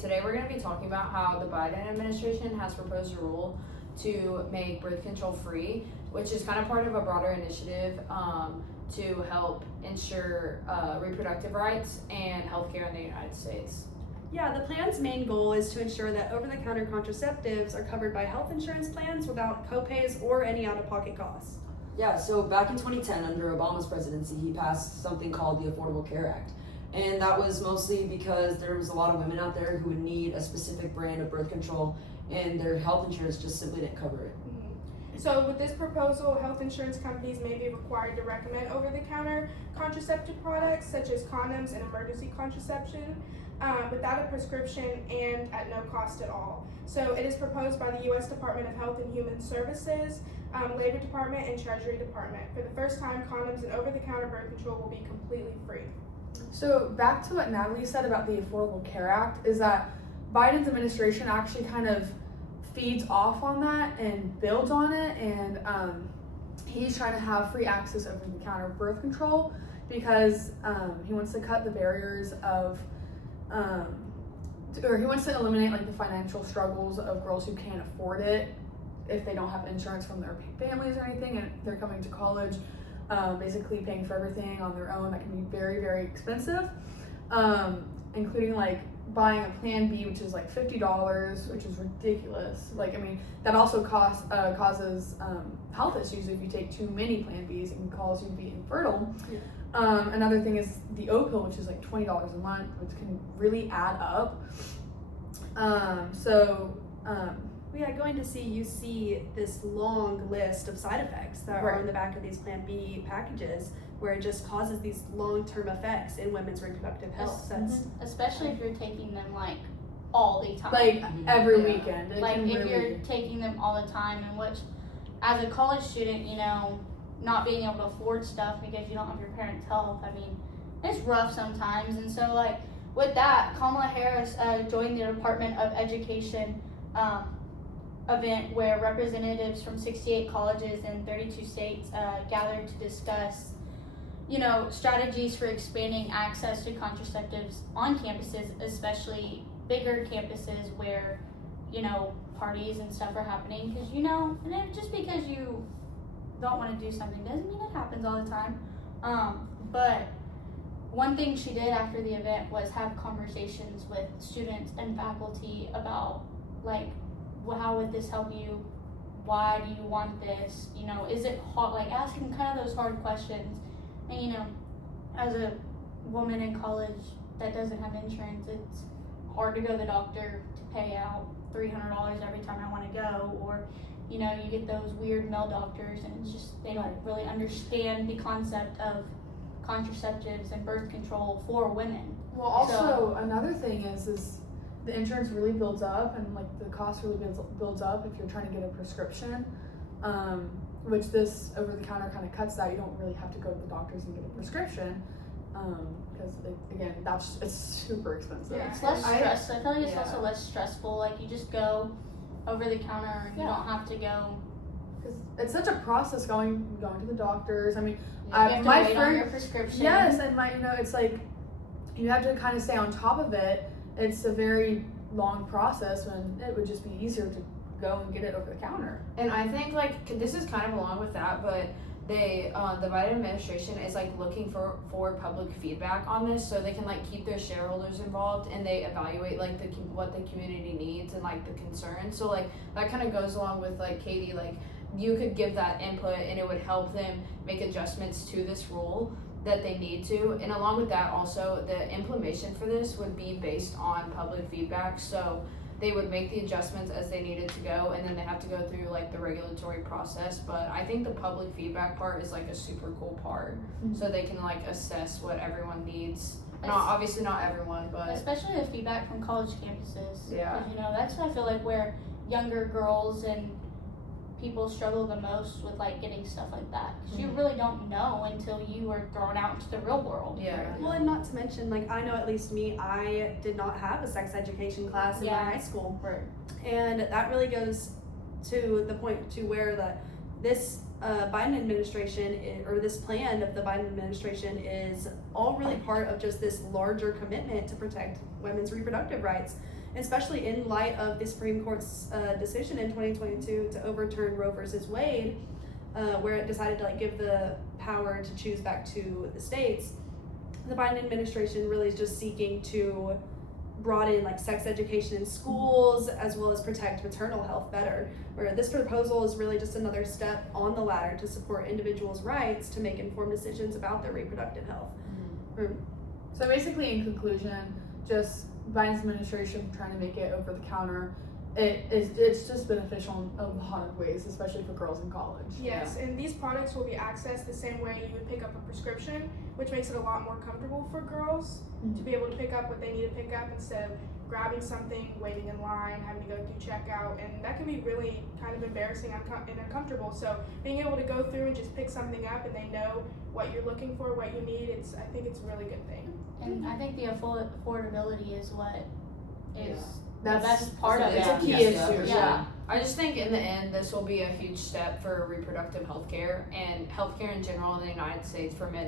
Today we're going to be talking about how the Biden administration has proposed a rule to make birth control free, which is kind of part of a broader initiative to help ensure reproductive rights and healthcare in the United States. Yeah, the plan's main goal is to ensure that over-the-counter contraceptives are covered by health insurance plans without copays or any out-of-pocket costs. Yeah, so back in 2010, under Obama's presidency, he passed something called the Affordable Care Act. And that was mostly because there was a lot of women out there who would need a specific brand of birth control, and their health insurance just simply didn't cover it. So with this proposal, health insurance companies may be required to recommend over-the-counter contraceptive products such as condoms and emergency contraception without a prescription and at no cost at all. So it is proposed by the U.S. Department of Health and Human Services, Labor Department, and Treasury Department. For the first time, condoms and over-the-counter birth control will be completely free. So back to what Natalie said about the Affordable Care Act is that Biden's administration actually kind of feeds off on that and builds on it, and he's trying to have free access over-the-counter birth control because he wants to cut the barriers of or he wants to eliminate like the financial struggles of girls who can't afford it if they don't have insurance from their families or anything, and they're coming to college basically paying for everything on their own. That can be very, very expensive, including like buying a Plan B, which is like $50, which is ridiculous. Like, I mean, that also causes health issues if you take too many Plan Bs. It can cause you to be infertile. Yeah. Another thing is the O pill, which is like $20 a month, which can really add up. Yeah, going to see, you see this long list of side effects that are on the back of these Plan B packages, where it just causes these long-term effects in women's reproductive health. Especially if you're taking them like all the time. Like every weekend. It like can if really... you're taking them all the time, and which, as a college student, you know, not being able to afford stuff because you don't have your parents' help, I mean, it's rough sometimes. And so like with that, Kamala Harris joined the Department of Education event where representatives from 68 colleges in 32 states gathered to discuss, you know, strategies for expanding access to contraceptives on campuses, especially bigger campuses where, you know, parties and stuff are happening. Because, you know, and then just because you don't want to do something doesn't mean it happens all the time. But one thing she did after the event was have conversations with students and faculty about, like, well, how would this help you? Why do you want this? You know, is it hard? Like asking kind of those hard questions. And you know, as a woman in college that doesn't have insurance, it's hard to go to the doctor to pay out $300 every time I want to go, or you know, you get those weird male doctors, and it's just they don't really understand the concept of contraceptives and birth control for women. Well, also another thing is the insurance really builds up, and like the cost really builds up if you're trying to get a prescription, which this over-the-counter kind of cuts that. You don't really have to go to the doctors and get a prescription because again, it's super expensive. Yeah, it's less stress. I feel like it's also less stressful. Like you just go over the counter and you don't have to go. Because it's such a process going to the doctors. I mean, You have to wait on your prescription. Yes, and it's like you have to kind of stay on top of it. It's a very long process when it would just be easier to go and get it over the counter. And I think like this is kind of along with that, but they the Biden administration is like looking for public feedback on this so they can like keep their shareholders involved, and they evaluate like what the community needs and like the concerns. So like that kind of goes along with like Katie, like you could give that input and it would help them make adjustments to this rule that they need to. And along with that, also the implementation for this would be based on public feedback, so they would make the adjustments as they needed to go, and then they have to go through like the regulatory process. But I think the public feedback part is like a super cool part, so they can like assess what everyone needs. Obviously not everyone, but especially the feedback from college campuses. Yeah. Because, you know, that's what I feel like where younger girls and people struggle the most with like getting stuff like that, because you really don't know until you are thrown out into the real world. Well, and not to mention, like, I know at least me, I did not have a sex education class in my high school, and that really goes to the point to where this Biden administration, or this plan of the Biden administration, is all really part of just this larger commitment to protect women's reproductive rights. especially in light of the Supreme Court's decision in 2022 to overturn Roe versus Wade, where it decided to like give the power to choose back to the states. The Biden administration really is just seeking to broaden like sex education in schools as well as protect maternal health better, where this proposal is really just another step on the ladder to support individuals' rights to make informed decisions about their reproductive health. So basically, in conclusion, just Biden's administration trying to make it over the counter, it's just beneficial in a lot of ways, especially for girls in college. Yes, and these products will be accessed the same way you would pick up a prescription, which makes it a lot more comfortable for girls to be able to pick up what they need to pick up instead of grabbing something, waiting in line, having to go through checkout, and that can be really kind of embarrassing and uncomfortable. So being able to go through and just pick something up and they know what you're looking for, what you need, I think it's a really good thing. And I think the affordability is what is That's part of it's it. a key Yeah. issue. Yeah. I just think in the end, this will be a huge step for reproductive health care and healthcare in general in the United States for men.